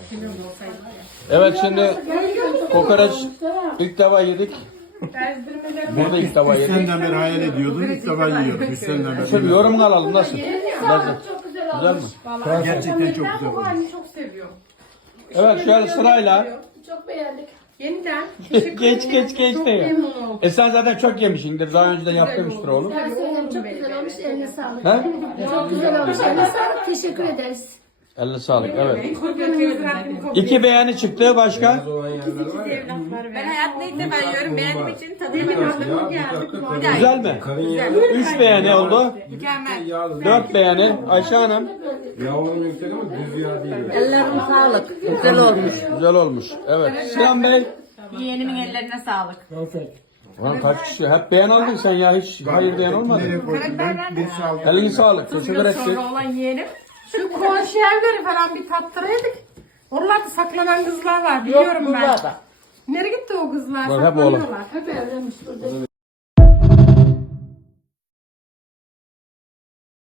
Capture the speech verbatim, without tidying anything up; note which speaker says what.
Speaker 1: Evet şimdi kokoreç ilk defa yedik. Burada ilk defa
Speaker 2: Biz
Speaker 1: yedik.
Speaker 2: senden beri hayal ediyordun, ilk defa yiyoruz. Biz senden beri.
Speaker 1: Şimdi yorumunu alalım nasıl?
Speaker 3: Sağlık çok güzel
Speaker 1: Güzel
Speaker 3: olmuş.
Speaker 1: mi?
Speaker 2: Gerçekten çok güzel
Speaker 4: Ben bu
Speaker 2: olmuş.
Speaker 4: halini çok seviyorum.
Speaker 1: Evet şöyle sırayla.
Speaker 3: Çok beğendik.
Speaker 4: Yeniden teşekkür
Speaker 1: Geç
Speaker 4: ederim.
Speaker 1: geç geç
Speaker 4: Çok
Speaker 1: de ya.
Speaker 4: memnun oldum.
Speaker 1: E sen zaten çok yemişsindir. Daha önceden yaptırmıştır oğlum.
Speaker 3: Ben söyleyeyim çok güzel olmuş. Eline sağlık.
Speaker 1: He?
Speaker 3: Çok güzel olmuş. Eline sağlık. Teşekkür ederiz.
Speaker 1: Eline sağlık evet.
Speaker 4: Kopyanızı Rabbim kabul
Speaker 1: İki beğeni çıktı başka.
Speaker 5: Ben hayatımda ilk defa yiyorum. Beğendiğim için tadına bakalım.
Speaker 1: Güzel mi? Üç beğeni oldu.
Speaker 5: Mükemmel.
Speaker 1: Dört beğeni. Ayşe Hanım.
Speaker 6: Yağların yüksek ama düz yağ değil.
Speaker 5: Ellerim sağlık. Güzel olmuş.
Speaker 1: Güzel olmuş. Evet. Sinan Bey.
Speaker 5: Yeğenimin ellerine sağlık.
Speaker 1: Ulan kaç kişi? Hep beğen aldın sen ya. Hiç hayır beğen olmadı.
Speaker 2: Nereye koydun ben? Birisi aldı.
Speaker 1: Eline sağlık. Teşekkür ettik.
Speaker 4: sonra olan yeğenim. Şu komşu evleri falan bir tattıraydık. Oralarda saklanan kızlar var biliyorum ben. Nereye gitti o kızlar?
Speaker 1: Var, hep oğlum.
Speaker 4: Saklanıyorlar.
Speaker 3: Hep evlenmiş burada.